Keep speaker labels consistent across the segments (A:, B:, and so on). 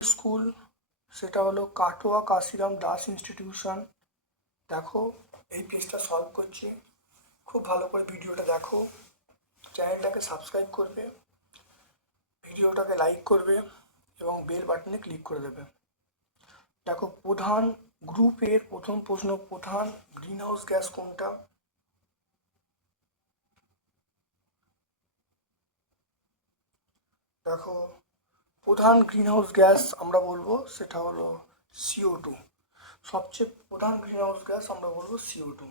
A: School, সেটা হলো Katwa Kashiram Das institution. দেখো, এই পেজটা সলভ করছি। খুব ভালো করে ভিডিওটা দেখো। চ্যানেলটাকে সাবস্ক্রাইব করবে। ভিডিওটাকে লাইক করবে এবং বেল বাটনে ক্লিক করে দেবে। দেখো, প্রধান গ্রুপের প্রথম প্রশ্ন, প্রধান গ্রিনহাউস গ্যাস কোনটা? দেখো, প্রধান গ্রিনহাউস গ্যাস আমরা বলব, সেটা হলো সিও টু সবচেয়ে প্রধান গ্রিনহাউস গ্যাস আমরা বলব CO two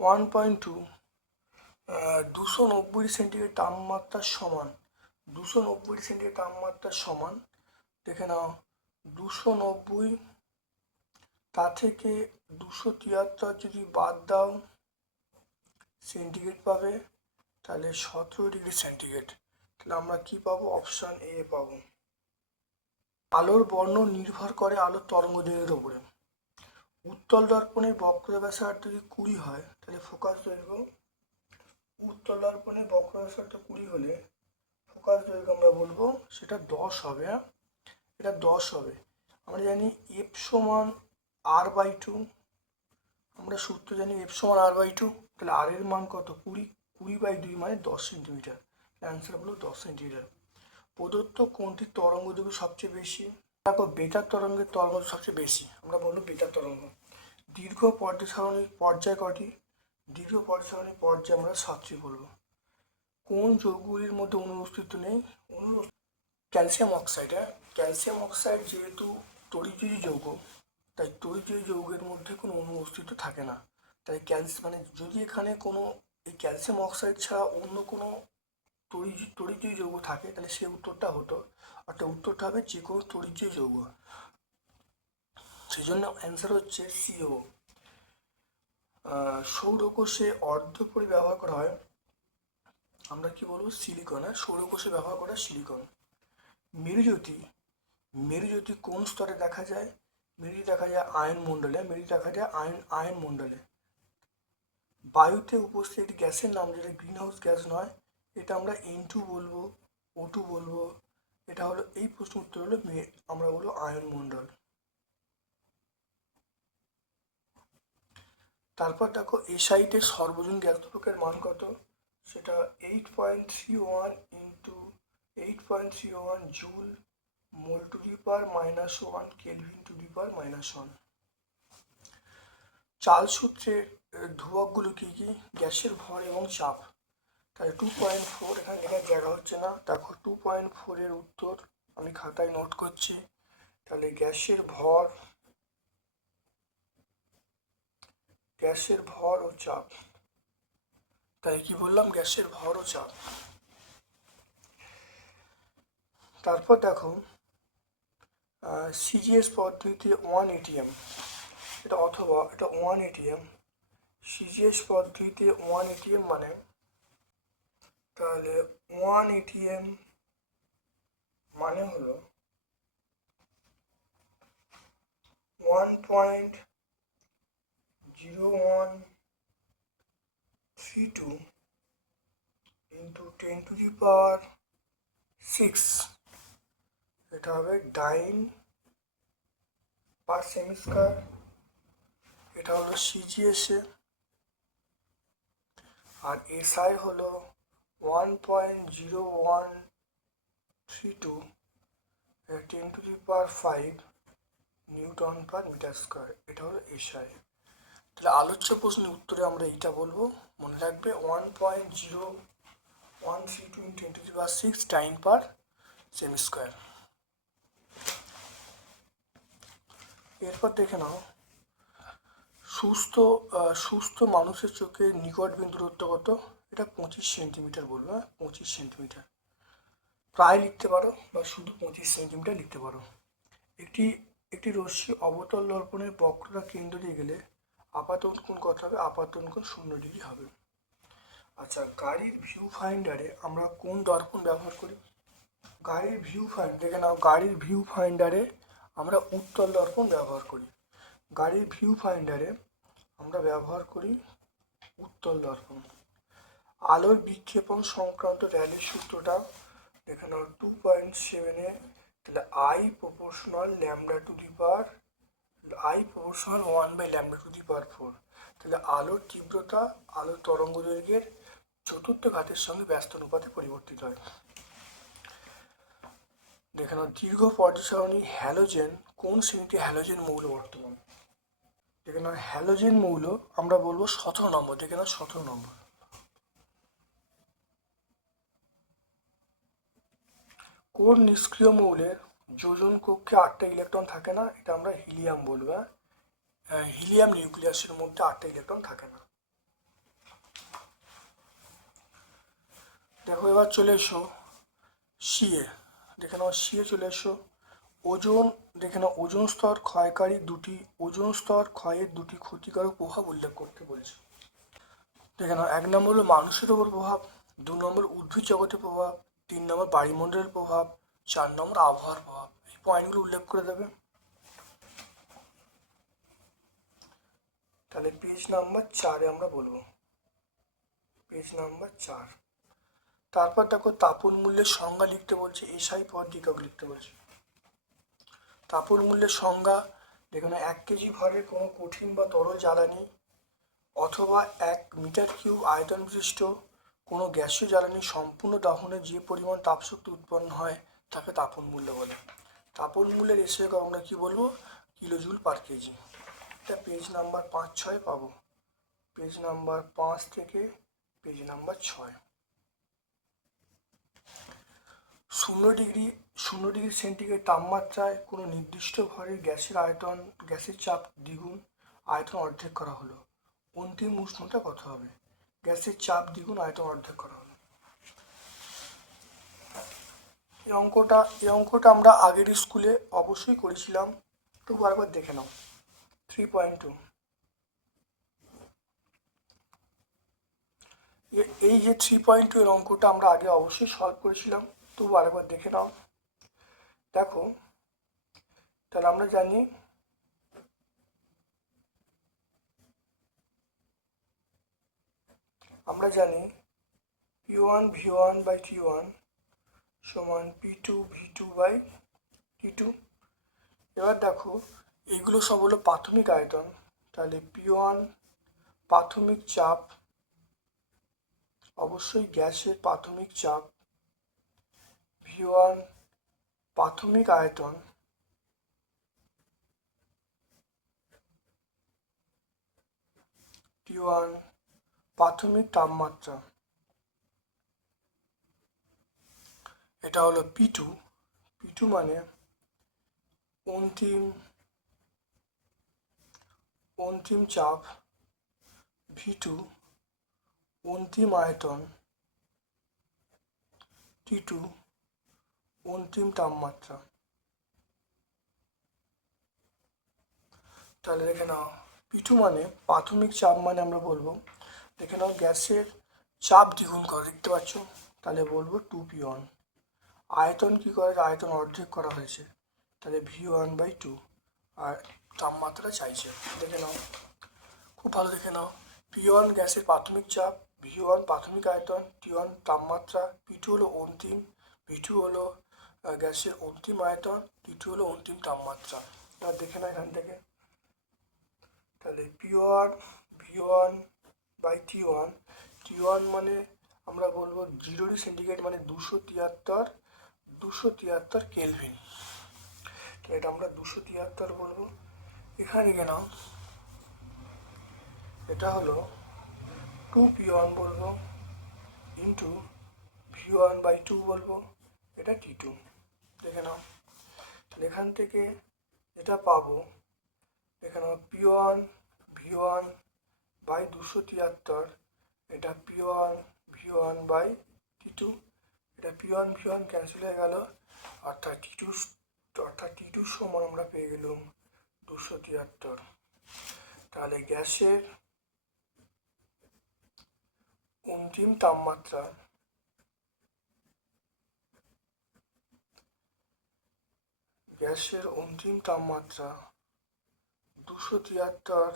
A: one point two দুশো নব্বই সেন্টিগ্রেড তাপমাত্রার সমান, দুশো নব্বই সেন্টিগ্রেড তাপমাত্রার সমান, দেখে নাও, দুশো নব্বই, তা থেকে দুশো তিয়াত্তর যদি বাদ দাও, সেন্টিগ্রেড পাবে, তাহলে সতেরো ডিগ্রি সেন্টিগ্রেড। তাহলে আমরা কি পাবো? অপশান এ পাবো। আলোর বর্ণ নির্ভর করে আলোর তরঙ্গ দৈর্ঘ্যের উপরে। উত্তল দর্পণের বক্র ব্যাসার্ধ যদি কুড়ি হয়, তাহলে ফোকাস দৈর্ঘ্য উত্তল দর্পণের বক্র ব্যাসার্ধ কুড়ি হলে ফোকাস দৈর্ঘ্য আমরা বলব সেটা দশ হবে হ্যাঁ? এটা দশ হবে। আমরা জানি এফ সমান আর বাই টু আমরা সূত্র জানি এফ সমান আর বাই টু তাহলে আর এর মান কত? কুড়ি। কুড়ি বাই দুই মানে দশ সেন্টিমিটার অ্যান্সার হলো দশ সেন্টিমিটার প্রদত্ত কোনটির তরঙ্গ দৈর্ঘ্য সবচেয়ে বেশি। দেখো, বেতার তরঙ্গের তরঙ্গ সবচেয়ে বেশি। আমরা বলব বেতার তরঙ্গ। দীর্ঘ পর্যায় সারণীর পর্যায় কটি দীর্ঘ পর্যায় পর্যায়ে আমরা সাতটি বলব। কোন যৌগগুলির মধ্যে অনুর নেই? Calcium oxide. হ্যাঁ ক্যালসিয়াম অক্সাইড যেহেতু তরিজয়ী যৌগ, তাই তরিজয়ী যৌগের মধ্যে কোনো অনুর অস্তিত্ব থাকে না। তাই ক্যালসিয়াম মানে যদি এখানে কোনো এই ক্যালসিয়াম অক্সাইড ছাড়া অন্য কোনো তরিজ তরিজয়ী যৌগ থাকে, তাহলে সেই উত্তরটা হতো। অর্থাৎ উত্তরটা হবে যে কোনো তরিজয়ী যৌগ। সেই জন্য অ্যান্সার হচ্ছে সিও সৌরকোষে অর্ধপরি ব্যবহার করা হয়। আমরা কি বলব? সিলিকন হ্যাঁ? সৌরকোষে ব্যবহার করা সিলিকন মেরুজ্যোতি মেরুজ্যোতি কোন স্তরে দেখা যায়? মেরু দেখা যায় আয়ন মণ্ডলে মেরু দেখা যায় আয়ন আয়ন মণ্ডলে। বায়ুতে উপস্থিত গ্যাসের নাম, যেটা গ্রিন হাউস গ্যাস নয়, এটা আমরা এন টু বলব ও টু বলব। এটা হলো, এই প্রশ্ন উত্তর হলো আমরা বলব আয়ন মণ্ডল। তারপর দেখো এসআইটের সর্বজন গ্যাস ধ্রুবকের মান কত? সেটা eight point three one into eight point three one joule mole to the minus one kelvin to the minus one চাল সূত্রের ধ্রুবকগুলো কী কী? গ্যাসের ভর এবং চাপ। তাহলে টু পয়েন্ট ফোর এখানে লেখার জায়গা হচ্ছে না। দেখো টু পয়েন্ট ফোরের উত্তর আমি খাতায় নোট করছি। তাহলে গ্যাসের ভর গ্যাসের ভর ও চাপ। তাই কি বললাম? গ্যাসের ভর ও চাপ। তারপর দেখো সিজিএস পদ্ধতিতে ওয়ান এটিএম এটা অথবা এটা ওয়ান এটিএম সিজিএস পদ্ধতিতে ওয়ান এটিএম মানে তাহলে ওয়ান এটিএম মানে হলো one point zero one three two into ten to the power six এটা হবে ডাইন পার সেমিস্কার। এটা হলো সিজিএসএ। আর এসআই হলো one point zero one three two ten to the power five newton per metre square. এটা হলো SI. তাহলে আলোচ্য প্রশ্নের উত্তরে আমরা এইটা বলব। মনে রাখবে one point zero one three two ten to the power six time per cm square এরপর দেখে নাও, সুস্থ সুস্থ মানুষের চোখে নিকট দূরত্ব কত? এটা পঁচিশ সেন্টিমিটার বলব হ্যাঁ? পঁচিশ সেন্টিমিটার প্রায় লিখতে পারো বা শুধু পঁচিশ সেন্টিমিটার লিখতে পারো। একটি একটি রশ্মি অবতল দর্পণের বক্রতা কেন্দ্র দিয়ে গেলে আপাত কোণ কত হবে? আপাত কোণ শূন্য ডিগ্রি হবে। আচ্ছা গাড়ির ভিউ ফাইন্ডারে আমরা কোন দর্পণ ব্যবহার করি? গাড়ির ভিউ ফাইন্ড দেখে নাও, গাড়ির ভিউ ফাইন্ডারে আমরা উত্তল দর্পণ ব্যবহার করি। গাড়ির ভিউ ফাইন্ডারে আমরা ব্যবহার করি উত্তল দর্পণ। আলোর বিক্ষেপণ সংক্রান্ত র্যালির সূত্রটা দেখে নাও টু পয়েন্ট সেভেনে তাহলে I proportional lambda to the power I proportional one by lambda to the power four. তাহলে আলোর তীব্রতা, আলোর তরঙ্গ দৈর্ঘ্যের চতুর্থ ঘাতের সঙ্গে ব্যস্ত অনুপাতে পরিবর্তিত হয়। দেখে নাও, দীর্ঘ পর্যায় সারণী হ্যালোজেন কোন শ্রেণীতে হ্যালোজেন মৌল বর্তমান? দেখে হ্যালোজেন মৌল আমরা বলব সতেরো নম্বর। দেখে নাও, সতেরো নম্বর। কোন নিষ্ক্রিয় মৌলের যোজন কক্ষে আটটা ইলেকট্রন থাকে না, এটা আমরা হিলিয়াম বলব হ্যাঁ? হিলিয়াম নিউক্লিয়াসের মধ্যে আটটা ইলেকট্রন থাকে না। দেখো, এবার চলে এসো সিএ দেখে নাও সিএ চলে এসো। ওজন, দেখে নাও, ওজন স্তর ক্ষয়কারী দুটি, ওজন স্তর ক্ষয়ের দুটি ক্ষতিকারক প্রভাব উল্লেখ করতে বলছে। দেখে নাও, এক নম্বর হলো মানুষের ওপর প্রভাব, দু নম্বর উদ্ভিদ জগতের প্রভাব, তিন নম্বর বায়ুমণ্ডলের প্রভাব চার নম্বর আবহাওয়ার প্রভাব এই পয়েন্টগুলো উল্লেখ করে দেবে। তাহলে পেজ নাম্বার চারে আমরা বলব। পেজ নাম্বার চার। তারপর দেখো তাপন মূল্যের সংজ্ঞা লিখতে বলছে, এসআই পর ডিকক লিখতে বলছে। তাপন মূল্যের সংজ্ঞা, যেখানে এক কেজি ভরের কোনো কঠিন বা তরল জ্বালানি অথবা এক মিটার কিউব আয়তন বিশিষ্ট কোনো গ্যাসীয় জ্বালানি সম্পূর্ণ দহনে যে পরিমাণ তাপশক্তি উৎপন্ন হয় তাকে তাপন মূল্য বলে। তাপন মূল্যের এসে আমরা কি বলব? কিলোজুল পার কেজি এটা পেজ নাম্বার পাঁচ, ছয় পাবো। পেজ নাম্বার পাঁচ থেকে পেজ নাম্বার ছয়। শূন্য ডিগ্রি শূন্য ডিগ্রি সেন্টিগ্রেড তাপমাত্রায় কোনো নির্দিষ্ট ভরের গ্যাসের আয়তন, গ্যাসের চাপ দ্বিগুণ, আয়তন অর্ধেক করা হলো। অন্তিম উষ্ণতা কত হবে? গ্যাসের চাপ দ্বিগুণ, আয়তন অর্ধেক করা হলো এই অঙ্কটা, এই অঙ্কটা আমরা আগের স্কুলে অবশ্যই করেছিলাম। তবু আরেকবার দেখে নাও। থ্রি পয়েন্ট টু এই যে থ্রি পয়েন্ট টু এর অঙ্কটা আমরা আগে অবশ্যই সলভ করেছিলাম। তবু আরেকবার দেখে নাও। দেখো, তাহলে আমরা জানি আমরা জানি P one V one by T one সমান P two V two by T two এবার দেখো এইগুলো সব হলো প্রাথমিক আয়তন। তাহলে পি ওয়ান প্রাথমিক চাপ, অবশ্যই গ্যাসের প্রাথমিক চাপ। ভি ওয়ান প্রাথমিক আয়তন। টি ওয়ান প্রাথমিক তাপমাত্রা। এটা হলো পি টু পি টু মানে অন্তিম অন্তিম চাপ? ভি টু অন্তিম আয়তন? টি টু অন্তিম তাপমাত্রা? তাহলে দেখে নাও পিটু মানে প্রাথমিক চাপ মানে আমরা বলব, দেখে নাও গ্যাসের চাপ দ্বিগুণ করে, দেখতে পাচ্ছ? তাহলে বলব টু পি ওয়ান আয়তন কী করে? আয়তন অর্ধেক করা হয়েছে। তাহলে ভি ওয়ান বাই টু আর তাপমাত্রা চাইছে। দেখে নাও। খুব ভালো দেখে নাও। পি ওয়ান গ্যাসের প্রাথমিক চাপ ভি ওয়ান প্রাথমিক আয়তন টি ওয়ান তাপমাত্রা পি টু হলো অন্তিম পি টু হলো গ্যাসের অন্তিম আয়তন টি টু হলো অন্তিম তাপমাত্রা। এবার দেখে নাও এখান থেকে। তাহলে P one V one by T one T one মানে আমরা বলব জিরো ডিগ্রি সেন্টিগ্রেড মানে দুশো তিয়াত্তর দুশো তিয়াত্তর কেলভিন তো এটা আমরা দুশো তিয়াত্তর বলব। এখানে কেন এটা হলো টু পি ওয়ান বলব into V one by two বলব। এটা টি টু দেখে নাও। তাহলে এখান থেকে এটা পাবো, দেখে নাও P one V one by দুশো তিয়াত্তর, এটা P one V one by T two এটা P one V one cancel হয়ে গেল। অর্থাৎ টি টু অর্থাৎ টি টুর সমান আমরা পেয়ে গেলাম দুশো তিয়াত্তর। তাহলে গ্যাসের অন্তিম তাপমাত্রা গ্যাসের অন্তিম তাপমাত্রা দুশো তিয়াত্তর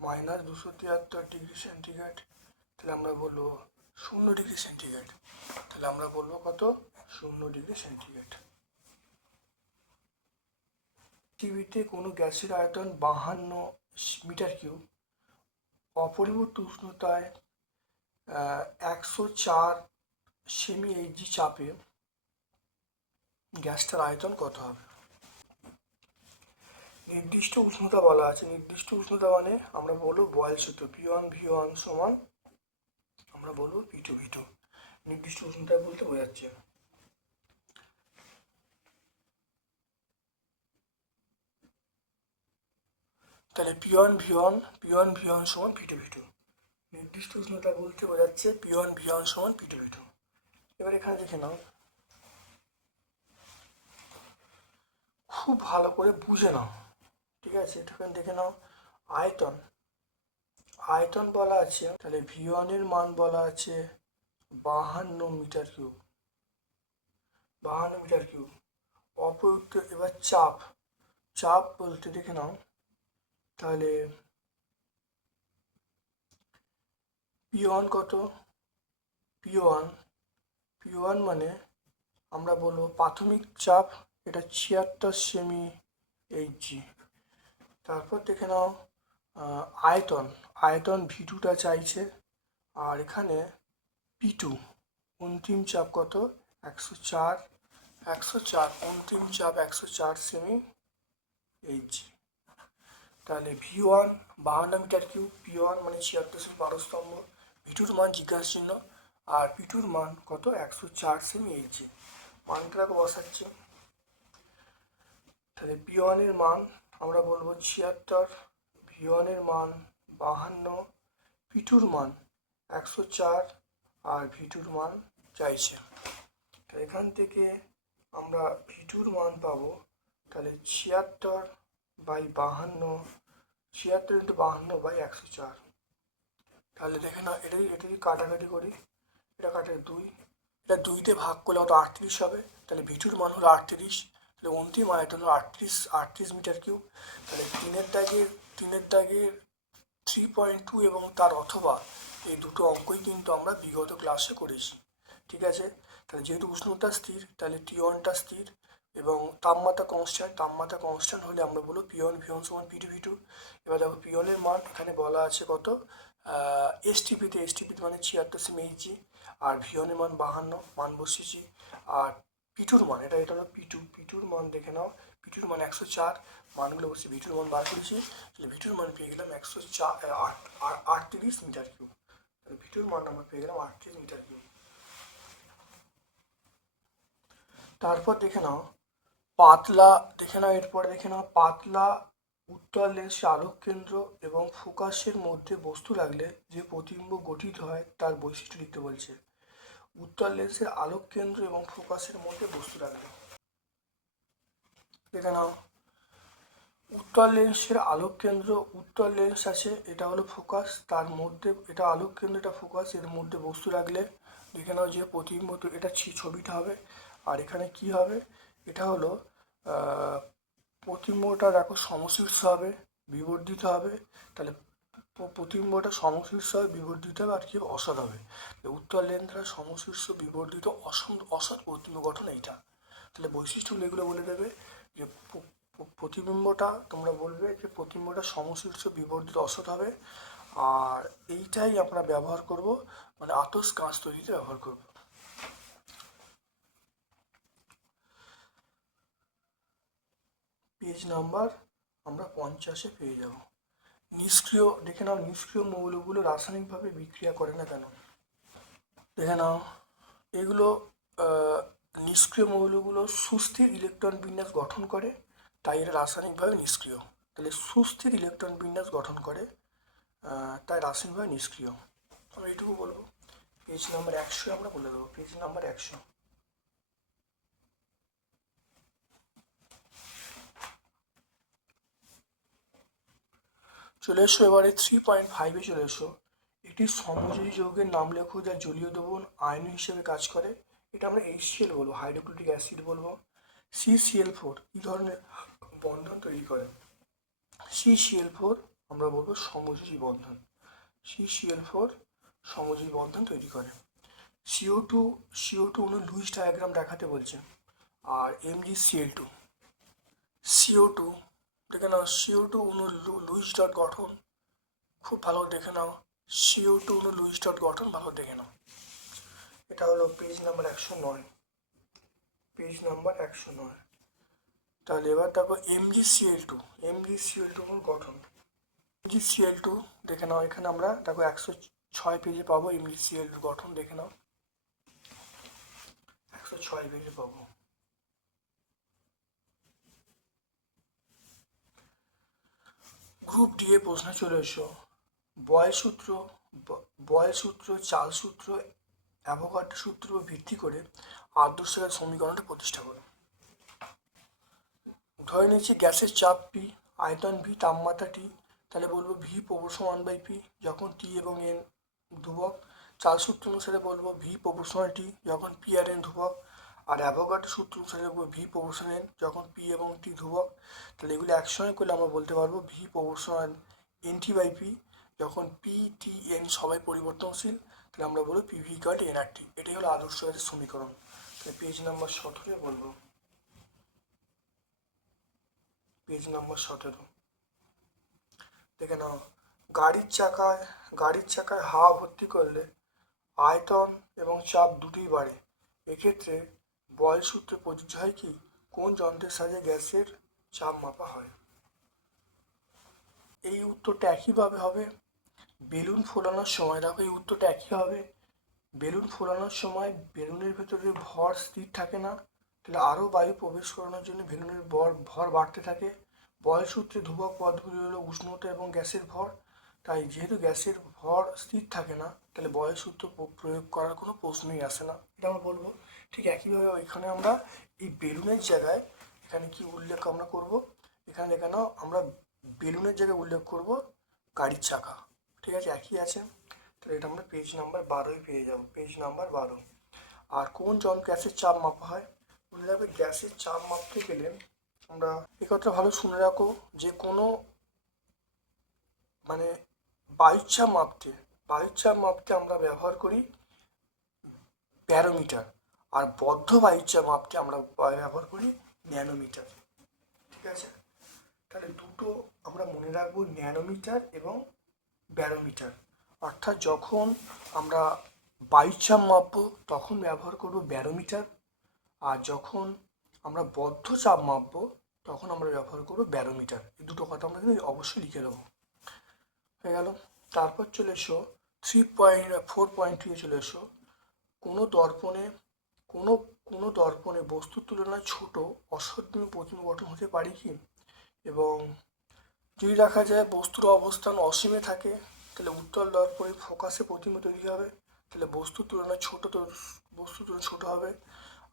A: মাইনাস দুশো তিয়াত্তর ডিগ্রি সেন্টিগ্রেড। তাহলে আমরা বলব শূন্য ডিগ্রি সেন্টিগ্রেড। তাহলে আমরা বলব কত? শূন্য ডিগ্রি সেন্টিগ্রেড। পৃথিবীতে কোনো গ্যাসের আয়তন বাহান্ন মিটার কিউব। অপরিবর্তিত উষ্ণতায় একশো চার সেমি এইচজি চাপে গ্যাসটার আয়তন কত হবে? নির্দিষ্ট উষ্ণতা বলা আছে। নির্দিষ্ট উষ্ণতা মানে আমরা বলব বয়েল সূত্র পি ওয়ান ভি ওয়ান সমান আমরা বলব পি টু ভি টু নির্দিষ্ট উষ্ণতা বলতে বোঝাচ্ছে। তাহলে P one V one P one V one সমান পি টু ভি টু নির্দিষ্ট উষ্ণতা বলতে বোঝাচ্ছে পি ওয়ান ভি সমান পি টু ভি টু এবার এখানে দেখে নাও। খুব ভালো করে বুঝে নাও। ঠিক আছে এখানে দেখে নাও। আয়তন। আয়তন বলা আছে, তাহলে ভি ওয়ানের মান বলা আছে বাহান্ন মিটার কিউব। বাহান্ন মিটার কিউব। অপযুক্ত এবার চাপ। চাপ বলতে দেখে নাও, তাহলে পি ওয়ান কত? পি ওয়ান পি ওয়ান মানে আমরা বলব প্রাথমিক চাপ, এটা ছিয়াত্তর সেমি এইচ জি তারপর দেখে নাও আয়তন আয়তন ভি টুটা চাইছে, আর এখানে পি টু অন্তিম চাপ কত? একশো চার একশো চার, অন্তিম চাপ একশো চার সেমি এইচজি তাহলে ভি ওয়ান বাহান্ন মিটার কিউব পি ওয়ান মানে ছিয়াত্তর সেমি বারো স্তম্ভ ভিটুর মান জিজ্ঞাসা চিহ্ন, আর পিটুর মান কত? একশো চার সেমি এইচজি মানটাকে বসাচ্ছি। তাহলে পি ওয়ানের মান আমরা বলব ছিয়াত্তর ভি ওয়ানের মান বাহান্ন, পিটুর মান একশো চার, আর ভিটুর মান চাইছে। তো এখান থেকে আমরা ভিটুর মান পাবো, তাহলে ছিয়াত্তর বাই বাহান্ন, ছিয়াত্তর ইন্টু বাহান্ন বাই একশো চার। তাহলে দেখে না এটা যদি এটা যদি কাটাকাটি করি। এটা কাটে দুই। এটা দুইতে ভাগ করলে কত আটত্রিশ হবে। তাহলে ভিটুর মান হলো আটত্রিশ, তাহলে অন্তিম আয়তন হলো আটত্রিশ আটত্রিশ মিটার কিউব। তাহলে তিনের দাগের তিনের দাগের থ্রি পয়েন্ট টু এবং তার অথবা এই দুটো অঙ্কই কিন্তু আমরা বিগত ক্লাসে করেছি। ঠিক আছে? তাহলে যেহেতু উষ্ণতা স্থির, তাহলে টি স্থির এবং তাপমাত্রা কনস্ট্যান্ট তাপমাত্রা কনস্ট্যান্ট হলে আমরা বলব পি ওয়ান ভি ওয়ান সমান পি টু ভি টু এবার দেখো পি ওয়ানের মান এখানে বলা আছে কত? এসটিপিতে এসটিপিতে মানে ছিয়াত্তর সেমি এইচজি আর ভি ওয়ানের মান বাহান্ন, মান বসিয়েছি। আর পিটুর মান, এটা এটা হলো পিটু পিটুর মান দেখে নাও। পিটুর মান একশো চার, মানগুলো বসে ভিটুর মান বার করেছি। তাহলে ভিটুর মান পেয়ে গেলাম একশো চার আট, আট- আটত্রিশ মিটার কিউব। তাহলে ভিটুর মান আমরা পেয়ে গেলাম আটত্রিশ মিটার কিউব। তারপর দেখে নাও, পাতলা, দেখে নাও এরপরে দেখে নাও, পাতলা, উত্তর লেন্সে আলোক কেন্দ্র এবং ফোকাসের মধ্যে বস্তু রাখলে যে প্রতিবিম্ব গঠিত হয় তার বৈশিষ্ট্য লিখতে বলছে। উত্তর লেন্সের আলোক কেন্দ্র এবং ফোকাসের মধ্যে বস্তু রাখলে। দেখে উত্তর লেন্সের আলোক কেন্দ্র উত্তর লেন্স আছে এটা হলো ফোকাস তার মধ্যে এটা আলোক কেন্দ্র এটা ফোকাস এর মধ্যে বস্তু রাখলে দেখে নাও যে প্রতিবিম্ব এটা ছবিটা হবে আর এখানে কি হবে? এটা হলো আহ, প্রতিবিম্বটা দেখো সমশীর্ষ হবে বিবর্ধিত হবে তাহলে প- প্রতিবিম্বটা সমশীর্ষ হবে বিবর্ধিত হবে আর কি অসৎ হবে। উত্তর লেন্সটা সমশীর্ষ বিবর্ধিত অসৎ অসৎ প্রতিবিম্ব গঠন এইটা। তাহলে বৈশিষ্ট্যগুলো এগুলো বলে দেবে। যে প্রতিবিম্বটা তোমরা বলবে যে প্রতিবিম্বটা সমশীর্ষ বিবর্ধিত অসৎ হবে। আর এইটাই আমরা ব্যবহার করব মানে আতস কাঁচ তৈরিতে ব্যবহার করব। পেজ নাম্বার আমরা পঞ্চাশে পেয়ে যাব। নিষ্ক্রিয়, দেখে নাও, নিষ্ক্রিয় মৌলগুলো রাসায়নিকভাবে বিক্রিয়া করে না কেন? দেখে নাও, এগুলো নিষ্ক্রিয় মৌলগুলো সুস্থির ইলেকট্রন বিন্যাস গঠন করে, তাই এরা রাসায়নিকভাবে নিষ্ক্রিয়। তাহলে সুস্থির ইলেকট্রন বিন্যাস গঠন করে তাই রাসায়নিকভাবে নিষ্ক্রিয়। আমি এইটুকু বলব। পেজ নাম্বার একশো আমরা বলে দেবো, পেজ নাম্বার একশো। চলে এসো এবারে থ্রি পয়েন্ট ফাইভে চলে এসো। একটি সমযোজী যৌগের নাম লেখো যা জলীয় দ্রবণ আয়ন হিসেবে কাজ করে। এটা আমরা এইচ এইচসিএল বলব হাইড্রোক্লোরিক অ্যাসিড বলব সিসিএল ফোর এই ধরনের বন্ধন তৈরি করে। সিসিএল ফোর আমরা বলব সমযোজী বন্ধন। সিসিএল ফোর সমযোজী বন্ধন তৈরি করে। সিও টু সিও টু উনি লুইস ডায়াগ্রাম দেখাতে বলছে, আর MG CL two CO two দেখে নাও সিও টু উনি লুইস ডট গঠন, খুব ভালো দেখে নাও। সিও টু উনি লুইস ডট গঠন ভালো দেখে নাও। এটা হলো পেজ নাম্বার একশো নয়। পেজ নাম্বার একশো নয়। তাহলে এবার দেখো MG CL two MG CL two গঠন। এমজি সিএল টু দেখে নাও, এখানে আমরা দেখো একশো ছয় পেজে পাবো এমজি সিএল টু গঠন, দেখে নাও। একশো ছয় পেজে পাবো। গ্রুপ ডি এ প্রশ্ন চলে এসো। বয়েল সূত্র, ব- বয়েল সূত্র ভিত্তি করে আদর্শ গ্যাস সমীকরণটা প্রতিষ্ঠা করে। ধরে নিচ্ছি গ্যাসের চাপ পি আয়তন ভি তাপমাত্রা টি তাহলে বলব V proportion one by P যখন টি এবং এন ধ্রুবক, চাল সূত্র অনুসারে বলব ভি প্রপোর্শনাল টি যখন পি আর এন ধ্রুবক, আর অ্যাভোগাড সূত্র অনুসারে বলব ভি প্রপোর্শন এন যখন পি এবং টি ধ্রুবক, তাহলে এগুলো একসঙ্গে করলে আমরা বলতে পারব V proportional N T by P যখন পি টি এন সবাই পরিবর্তনশীল আমরা বলব পিভি কার্ড এন আর টি এটাই হলো আদর্শ গ্যাসের সমীকরণ। পেজ নাম্বার সতেরো বলব। পেজ নাম্বার সতেরো। দেখে নাও, গাড়ির চাকায় গাড়ির চাকায় হাওয়া ভর্তি করলে আয়তন এবং চাপ দুটোই বাড়ে। এক্ষেত্রে বয়েল সূত্রে প্রযোজ্য হয় কি? কোন যন্ত্রের সাহায্যে গ্যাসের চাপ মাপা হয়? এই উত্তরটা একইভাবে হবে। বেলুন ফোলানোর সময়, দেখো এই উত্তরটা একই হবে। বেলুন ফোলানোর সময় বেলুনের ভেতরে ভর স্থির থাকে না, তাহলে আরও বায়ু প্রবেশ করানোর জন্য বেলুনের ভর ভর বাড়তে থাকে। বয়স সূত্রে ধ্রুবক পদগুলি হলো উষ্ণতা এবং গ্যাসের ভর। তাই যেহেতু গ্যাসের ভর স্থির থাকে না, তাহলে বয়স সূত্র প্রয়োগ করার কোনো প্রশ্নই আসে না। এটা আমরা বলব। ঠিক একইভাবে এখানে আমরা এই বেলুনের জায়গায় এখানে কি উল্লেখ আমরা করব? এখানে এখানেও আমরা বেলুনের জায়গায় উল্লেখ করব? গাড়ির চাকা। ঠিক আছে, একই আছে। তাহলে এটা আমরা পেজ নাম্বার বারোই পেয়ে যাব। পেজ নাম্বার বারো। আর কোন জল গ্যাসের চাপ মাপা হয়? মনে রাখবে গ্যাসের চাপ মাপতে গেলে আমরা এই কথাটা ভালো শুনে রাখো যে কোনো মানে বায়ুর চাপ মাপতে, বায়ুর চাপ মাপতে আমরা ব্যবহার করি ব্যারোমিটার। আর বদ্ধ বায়ুর চাপ মাপতে আমরা ব্যবহার করি ন্যানোমিটার। ঠিক আছে? তাহলে দুটো আমরা মনে রাখব ন্যানোমিটার এবং ব্যারোমিটার। অর্থাৎ যখন আমরা বায়ুর চাপ মাপবো, তখন ব্যবহার করব ব্যারোমিটার। আর যখন আমরা বদ্ধ চাপ মাপবো, তখন আমরা ব্যবহার করব ব্যারোমিটার। এই দুটো কথা আমরা কিন্তু অবশ্যই লিখে দেবো। হয়ে গেল। তারপর চলে এসো থ্রি পয়েন্ট ফোর পয়েন্ট টুয়ে চলে এসো। কোনো দর্পণে, কোনো কোনো দর্পণে বস্তুর তুলনায় ছোট অসদ্য প্রতিম গঠন হতে পারে কি? এবং যদি দেখা যায় বস্তুর অবস্থান অসীমে থাকে তাহলে উত্তল দর্পণে ফোকাসে প্রতিমা তৈরি হবে। তাহলে বস্তুর তুলনায় ছোট বস্তুর তুলনায় ছোট হবে।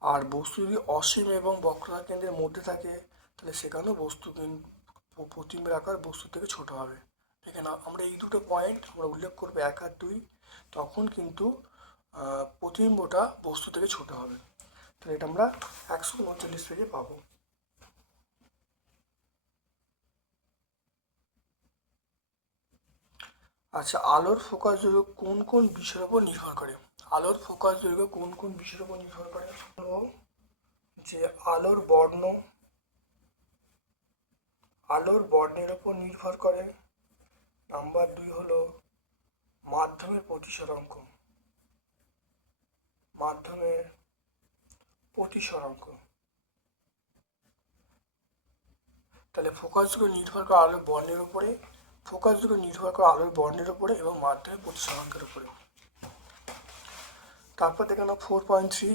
A: আর বস্তু যদি অসীম এবং বক্রতা কেন্দ্রের মধ্যে থাকে তাহলে সেখানেও বস্তু প্রতিমের আকার বস্তু থেকে ছোট হবে। দেখে না আমরা এই দুটো পয়েন্ট আমরা উল্লেখ করব এক আর দুই তখন কিন্তু আহ, প্রতিবিম্বটা বস্তু থেকে ছোট হবে। তাহলে এটা আমরা একশো উনচল্লিশ পেজে পাবো। আচ্ছা আলোর ফোকাস দৈর্ঘ্য কোন কোন বিষয়ের উপর নির্ভর করে? আলোর ফোকাস দৈর্ঘ্য কোন কোন বিষয়ের উপর নির্ভর করে? যে আলোর বর্ণ, আলোর বর্ণের উপর নির্ভর করে। নাম্বার দুই হলো মাধ্যমের প্রতিসরাঙ্ক মাধ্যমের প্রতিসরাঙ্ক তাহলে ফোকাসগুলো নির্ভর করে আলোর বর্ণের উপরে। ফোকাসগুলো নির্ভর করে আলোর বর্ণের উপরে এবং মাধ্যমের প্রতিসরাঙ্কের উপরে। তারপর দেখে নাও ফোর পয়েন্ট থ্রি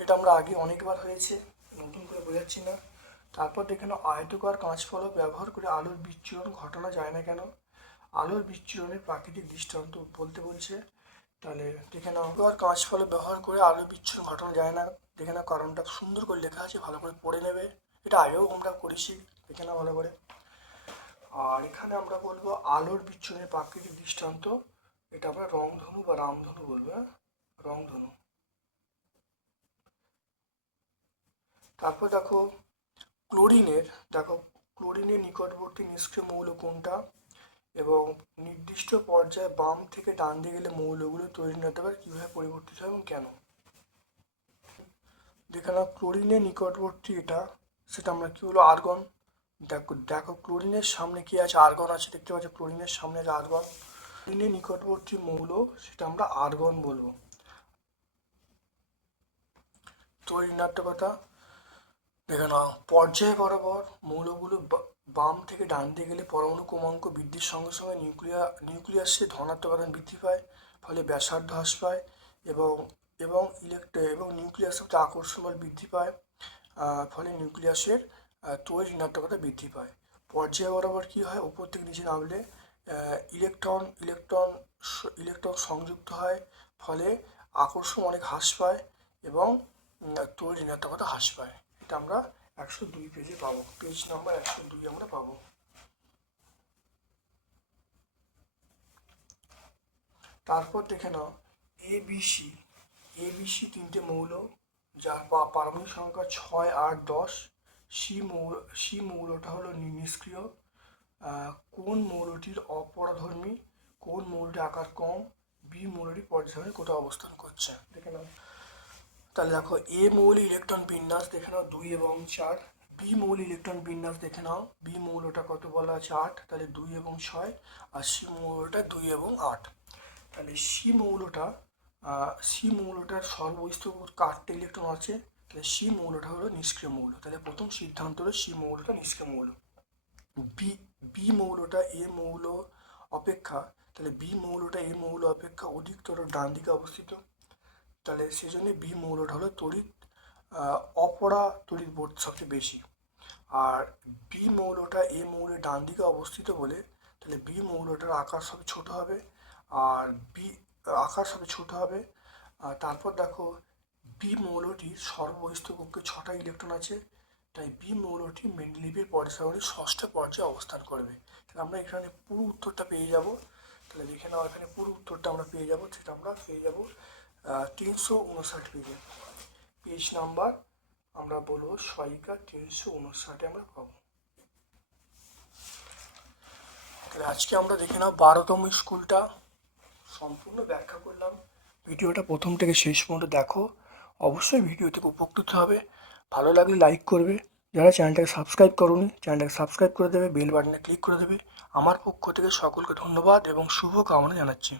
A: এটা আমরা আগে অনেকবার হয়েছে, নতুন করে বোঝাচ্ছি না। তারপর দেখে নাও আয়তকার কাঁচ ফলক ব্যবহার করে আলোর বিচ্ছুরণ ঘটানো যায় না কেন? আলোর বিচ্ছুরণের প্রাকৃতিক দৃষ্টান্ত বলতে বলছে, তাহলে দেখে নাও আর কাঁচ ফলক ব্যবহার করে আলোর বিচ্ছুরণ ঘটানো যায় না। দেখে নাও কারণটা সুন্দর করে লেখা আছে, ভালো করে পড়ে নেবে। এটা আগেও আমরা করেছি দেখে নাও ভালো করে। আর এখানে আমরা বলব আলোর বিচ্ছুরণের প্রাকৃতিক দৃষ্টান্ত। এটা আমরা রংধনু বা রামধনু বলব হ্যাঁ? রংধনু। তারপর দেখো, ক্লোরিনের দেখো, ক্লোরিনের নিকটবর্তী নিষ্ক্রিয় মৌল কোনটা? এবং নির্দিষ্ট পর্যায়ে বাম থেকে ডান দিয়ে গেলে মৌলগুলো তৈরি হতে পারে, কীভাবে পরিবর্তিত হয় এবং কেন? যেখানে ক্লোরিনের নিকটবর্তী এটা, সেটা আমরা কী হলো আর্গন। দেখো দেখো, ক্লোরিনের সামনে কি আছে? আর্গন আছে, দেখতে পাচ্ছ? ক্লোরিনের সামনে আছে আর্গন, ক্লোরিনের নিকটবর্তী মৌল, সেটা আমরা আর্গন বলব। তো ঋণাত্মকতা দেখে নাও। পর্যায় বরাবর মৌলগুলো বাম থেকে ডান দিকে গেলে পরমাণু ক্রমাঙ্ক বৃদ্ধির সঙ্গে সঙ্গে নিউক্লিয়া, নিউক্লিয়াসে ধনাত্মক আধান বৃদ্ধি পায়, ফলে ব্যাসার্ধ হ্রাস পায় এবং এবং ইলেকট্র এবং নিউক্লিয়াসের আকর্ষণ বল বৃদ্ধি পায় ফলে নিউক্লিয়াসের তড়িৎ ঋণাত্মকতা বৃদ্ধি পায়। পর্যায় বরাবর কী হয়? উপর থেকে নিচে নামলে ইলেকট্রন ইলেকট্রন ইলেকট্রন সংযুক্ত হয়, ফলে আকর্ষণ অনেক হ্রাস পায় এবং তড়িৎ ঋণাত্মকতা হ্রাস পায়। এটা আমরা একশো দুই পেজে পাবো। পেজ নাম্বার একশো দুই আমরা পাবো। তারপর দেখে নাও, এ বিসি এ বিসি তিনটে মৌল, যার পারমাণবিক সংখ্যা ছয়, আট, দশ। সি মৌল সি মৌলটা হলো নিষ্ক্রিয়। কোন মৌলটির অপরাধর্মী? কোন মৌলটির আকার কম? বি মৌলটি পর্যায়ে কোথাও অবস্থান করছে? দেখে নাও। তাহলে দেখো, এ মৌল ইলেকট্রন বিন্যাস, দেখে নাও, দুই এবং চার। বি মৌল ইলেকট্রন বিন্যাস, দেখে নাও। বি মৌলটা কত বলা আছে? আট। তাহলে দুই এবং ছয়। আর সি মৌলটা দুই এবং আট। তাহলে সি মৌলটা সি মৌলটার সর্বস্থ আটটা ইলেকট্রন আছে। তাহলে সি মৌলটা হলো নিষ্ক্রিয় মৌল তাহলে প্রথম সিদ্ধান্ত হলো সি মৌলটা নিষ্ক্রিয় মৌল বি বি মৌলটা এ মৌল অপেক্ষা। তাহলে বি মৌলটা এ মৌল অপেক্ষা অধিকতর ডান দিকে অবস্থিত। তাহলে সেজন্য বি মৌলটা হলো তড়িৎ অপরা তড়িৎ বোধ সবচেয়ে বেশি। আর বি মৌলটা এ মৌলের ডান দিকে অবস্থিত বলে, তাহলে বি মৌলটার আকার সব ছোট হবে। আর বি, আকার সব ছোট হবে। আর তারপর দেখো বি মৌলটির সর্ববহিষ্ঠ কক্ষে ছটা ইলেকট্রন আছে। তাই বি মৌলটি মেন্ডেলিভের পর্যায়ে ষষ্ঠ পর্যায়ে অবস্থান করবে। তাহলে আমরা এখানে পুরো উত্তরটা পেয়ে যাব। তাহলে দেখে নাও এখানে পুরো উত্তরটা আমরা পেয়ে যাব সেটা আমরা পেয়ে যাব তিনশো উনষাট পেজে পেজ নাম্বার আমরা বলব সহায়িকা তিনশো উনষাটে আমরা পাবো। তাহলে আজকে আমরা দেখে নাও বারোতম স্কুলটা। সম্পূর্ণ ব্যাখ্যা করলাম। ভিডিওটা প্রথম থেকে শেষ পর্যন্ত দেখো। অবশ্যই ভিডিও থেকে উপকৃত হবে। ভালো লাগলে লাইক করবে। যারা চ্যানেলটাকে সাবস্ক্রাইব করুন, চ্যানেলটাকে সাবস্ক্রাইব করে দেবে বেল বাটনে ক্লিক করে দেবে। আমার পক্ষ থেকে সকলকে ধন্যবাদ এবং শুভ কামনা জানাচ্ছি।